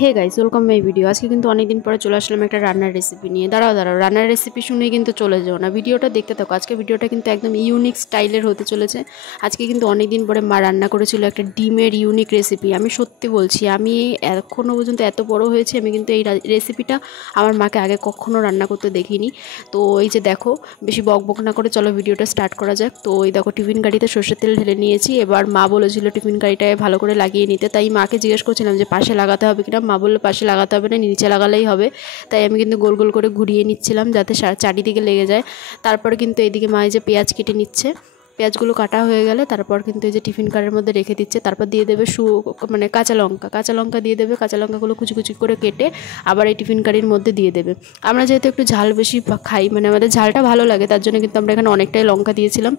Hey guys, welcome my video. আজকে কিন্তু অনেকদিন পরে চলে আসলাম একটা রান্নার রেসিপি নিয়ে। দাঁড়াও রান্নার রেসিপি শুনেই কিন্তু চলে যাও না, ভিডিওটা দেখতে থাকো। আজকে ভিডিওটা কিন্তু একদম ইউনিক স্টাইলের হতে চলেছে। আজকে কিন্তু অনেকদিন পরে মা রান্না করেছিল একটা ডিমের ইউনিক রেসিপি। আমি সত্যি বলছি, আমি এখনও পর্যন্ত এত বড় হয়েছে আমি কিন্তু এই রেসিপিটা আমার মাকে আগে কখনো রান্না করতে দেখিনি। তো এই যে দেখো, বেশি বক বক না করে চলো ভিডিওটা স্টার্ট করা যাক। তো এই দেখো, টিফিন গাড়িতে সর্ষের তেল ঢেলে নিয়েছি। এবার মা বলেছিল টিফিন গাড়িটায় ভালো করে লাগিয়ে নিতে, তাই মাকে জিজ্ঞেস করছিলাম যে পাশে লাগাতে হবে কিনা। মা বললো পাশে লাগাতে হবে না, নিচে লাগালেই হবে। তাই আমি কিন্তু গোল গোল করে ঘুরিয়ে নিচ্ছিলাম যাতে চারিদিকে লেগে যায়। তারপরে কিন্তু এইদিকে মা এই যে পেঁয়াজ কেটে নিচ্ছে। পেঁয়াজগুলো কাটা হয়ে গেলে তারপর কিন্তু এই যে টিফিন কারের মধ্যে রেখে দিচ্ছে। তারপর দিয়ে দেবে মানে কাঁচা লঙ্কা দিয়ে দেবে। কাঁচা লঙ্কাগুলো কুচি কুচি করে কেটে আবার এই টিফিন কারির মধ্যে দিয়ে দেবে। আমরা যেহেতু একটু ঝাল বেশি খাই, মানে আমাদের ঝালটা ভালো লাগে, তার জন্য কিন্তু আমরা এখানে অনেকটাই লঙ্কা দিয়েছিলাম।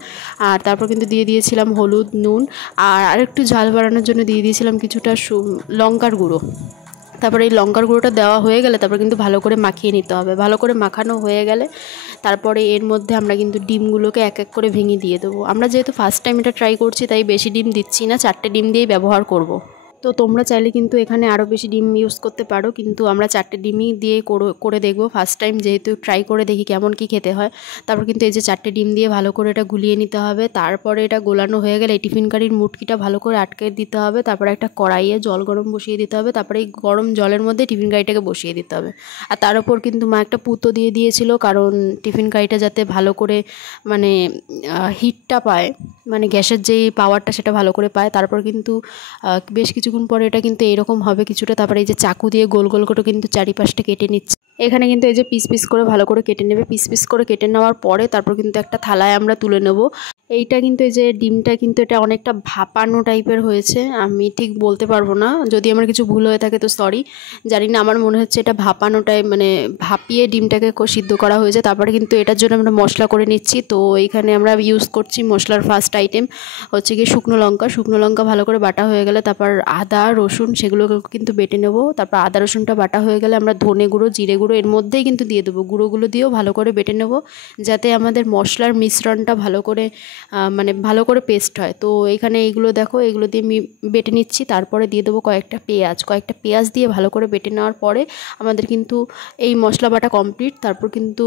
আর তারপর কিন্তু দিয়ে দিয়েছিলাম হলুদ, নুন, আর আরেকটু ঝাল বাড়ানোর জন্য দিয়ে দিয়েছিলাম কিছুটা লঙ্কার গুঁড়ো। তারপরে এই লঙ্কার গুঁড়োটা দেওয়া হয়ে গেলে তারপর কিন্তু ভালো করে মাখিয়ে নিতে হবে। ভালো করে মাখানো হয়ে গেলে তারপরে এর মধ্যে আমরা কিন্তু ডিমগুলোকে এক এক করে ভেঙে দিয়ে দেবো। আমরা যেহেতু ফার্স্ট টাইম এটা ট্রাই করছি তাই বেশি ডিম দিচ্ছি না, 4টে ডিম দিয়েই ব্যবহার করব। তো তোমরা চাইলে কিন্তু এখানে আরও বেশি ডিম ইউজ করতে পারো, কিন্তু আমরা 4টে ডিমই দিয়ে করে দেখবো। ফার্স্ট টাইম যেহেতু ট্রাই করে দেখি কেমন কি খেতে হয়। তারপর কিন্তু এই যে 4টে ডিম দিয়ে ভালো করে এটা গুলিয়ে নিতে হবে। তারপরে এটা গোলানো হয়ে গেলে এই টিফিন কারির মুটকিটা ভালো করে আটকে দিতে হবে। তারপরে একটা কড়াইয়ে জল গরম বসিয়ে দিতে হবে। তারপরে এই গরম জলের মধ্যে টিফিন কারিটাকে বসিয়ে দিতে হবে। আর তার উপর কিন্তু মা একটা পুতো দিয়ে দিয়েছিল, কারণ টিফিন কারিটা যাতে ভালো করে মানে হিটটা পায়, মানে গ্যাসের যেই পাওয়ারটা সেটা ভালো করে পায়। তারপর কিন্তু বেশ কিছুক্ষণ পরে এটা কিন্তু এরকম হবে কিছুটা। তারপরে এই যে চাকু দিয়ে গোল গোল করে কিন্তু চারিপাশটা কেটে নিচ্ছে। এখানে কিন্তু এই যে পিস পিস করে ভালো করে কেটে নেবে। পিস পিস করে কেটে নেওয়ার পরে তারপর কিন্তু একটা থালায় আমরা তুলে নেব। এইটা কিন্তু এই যে ডিমটা কিন্তু এটা অনেকটা ভাপানো টাইপের হয়েছে, আমি ঠিক বলতে পারবো না, যদি আমার কিছু ভুল হয়ে থাকে তো সরি। জানি না, আমার মনে হচ্ছে এটা ভাপানো টাইপ, মানে ভাপিয়ে ডিমটাকে সিদ্ধ করা হয়েছে। তারপরে কিন্তু এটার জন্য আমরা মশলা করে নিচ্ছি। তো এইখানে আমরা ইউজ করছি মশলার ফার্স্ট আইটেম হচ্ছে গিয়ে শুকনো লঙ্কা ভালো করে বাটা হয়ে গেলে তারপর আদা রসুন সেগুলোকে কিন্তু বেটে নেব। তারপর আদা রসুনটা বাটা হয়ে গেলে আমরা ধনে গুঁড়ো, জিরে গুঁড়ো এর মধ্যেই কিন্তু দিয়ে দেবো। গুঁড়োগুলো দিয়েও ভালো করে বেটে নেব, যাতে আমাদের মশলার মিশ্রণটা ভালো করে মানে ভালো করে পেস্ট হয়। তো এখানে এইগুলো দেখো, এগুলো দিয়ে বেটে নিচ্ছি। তারপরে দিয়ে দেবো কয়েকটা পেঁয়াজ দিয়ে ভালো করে বেটে নেওয়ার পরে আমাদের কিন্তু এই মশলা বাটা কমপ্লিট। তারপর কিন্তু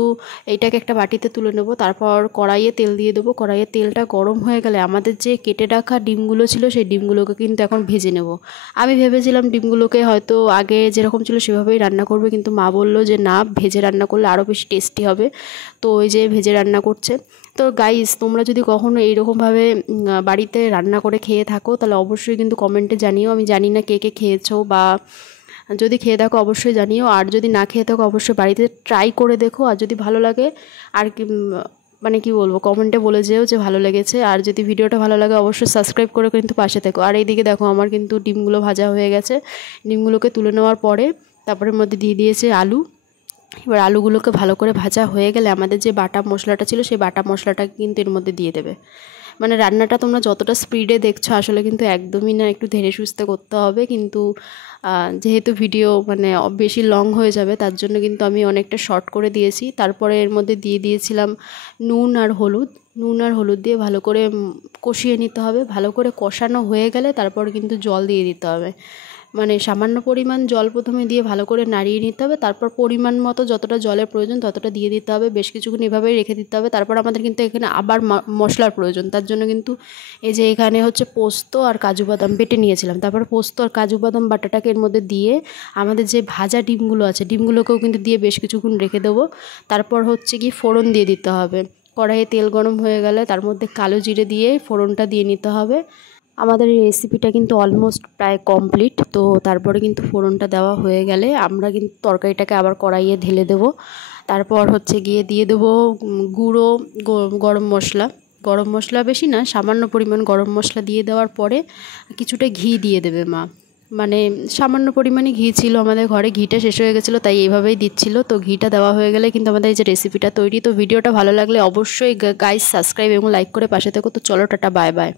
এইটাকে একটা বাটিতে তুলে নেব। তারপর কড়াইয়ে তেল দিয়ে দেবো। কড়াইয়ে তেলটা গরম হয়ে গেলে আমাদের যে কেটে রাখা ডিমগুলো ছিল সেই ডিমগুলোকে কিন্তু এখন ভেজে নেব। আমি ভেবেছিলাম ডিমগুলোকে হয়তো আগে যেরকম ছিল সেভাবেই রান্না করবে, কিন্তু মা বললো যে না, ভেজে রান্না করলে আরও বেশি টেস্টি হবে। তো এই যে ভেজে রান্না করছে। তো গাইস, তোমরা যদি কখনো এইরকমভাবে বাড়িতে রান্না করে খেয়ে থাকো তাহলে অবশ্যই কিন্তু কমেন্টে জানিও। আমি জানি না কে কে খেয়েছো, বা যদি খেয়ে থাকো অবশ্যই জানিও। আর যদি না খেয়ে থাকো অবশ্যই বাড়িতে ট্রাই করে দেখো। আর যদি ভালো লাগে আর কি মানে কি বলবো, কমেন্টে বলে যেও যে ভালো লেগেছে। আর যদি ভিডিওটা ভালো লাগে অবশ্যই সাবস্ক্রাইব করে কিন্তু পাশে থেকো। আর এইদিকে দেখো, আমার কিন্তু ডিমগুলো ভাজা হয়ে গেছে। ডিমগুলোকে তুলে নেওয়ার পরে তারপরে মধ্যে দিয়ে দিয়েছে আলু। এবার আলুগুলোকে ভালো করে ভাজা হয়ে গেলে আমাদের যে বাটা মশলাটা ছিল সেই বাটা মশলাটা কিন্তু এর মধ্যে দিয়ে দেবে। মানে রান্নাটা তোমরা যতটা স্পিডে দেখছো আসলে কিন্তু একদমই না, একটু ধীরে সুস্থে করতে হবে। কিন্তু যেহেতু ভিডিও মানে বেশি লং হয়ে যাবে তার জন্য কিন্তু আমি অনেকটা শর্ট করে দিয়েছি। তারপরে এর মধ্যে দিয়ে দিয়েছিলাম নুন আর হলুদ দিয়ে ভালো করে কষিয়ে নিতে হবে। ভালো করে কষানো হয়ে গেলে তারপর কিন্তু জল দিয়ে দিতে হবে। মানে সামান্য পরিমাণ জল প্রথমে দিয়ে ভালো করে নাড়িয়ে নিতে হবে। তারপর পরিমাণ মতো যতটা জলের প্রয়োজন ততটা দিয়ে দিতে হবে। বেশ কিছুক্ষণ এভাবেই রেখে দিতে হবে। তারপর আমাদের কিন্তু এখানে আবার মশলার প্রয়োজন, তার জন্য কিন্তু এই যে এখানে হচ্ছে পোস্ত আর কাজু বাদাম বেটে নিয়েছিলাম। তারপর পোস্ত আর কাজু বাদাম বাটাটাকে এর মধ্যে দিয়ে আমাদের যে ভাজা ডিমগুলো আছে ডিমগুলোকেও কিন্তু দিয়ে বেশ কিছুক্ষণ রেখে দেবো। তারপর হচ্ছে কি ফোড়ন দিয়ে দিতে হবে। কড়াইয়ে তেল গরম হয়ে গেলে তার মধ্যে কালো জিরে দিয়ে ফোড়নটা দিয়ে নিতে হবে। আমাদের এই রেসিপিটা কিন্তু অলমোস্ট প্রায় কমপ্লিট। তো তারপরে কিন্তু ফোড়নটা দেওয়া হয়ে গেলে আমরা কিন্তু তরকারিটাকে আবার কড়াইয়ে ঢেলে দেবো। তারপর হচ্ছে গিয়ে দিয়ে দেবো গুঁড়ো গরম মশলা বেশি না, সামান্য পরিমাণ গরম মশলা দিয়ে দেওয়ার পরে কিছুটা ঘি দিয়ে দেবে মা। মানে সামান্য পরিমাণে ঘি ছিল আমাদের ঘরে, ঘিটা শেষ হয়ে গেছিলো তাই এইভাবেই দিচ্ছিল। তো ঘিটা দেওয়া হয়ে গেলে কিন্তু আমাদের এই যে রেসিপিটা তৈরি। তো ভিডিওটা ভালো লাগলে অবশ্যই গাইস সাবস্ক্রাইব এবং লাইক করে পাশে থেকো। তো চলো, টাটা, বাই বাই।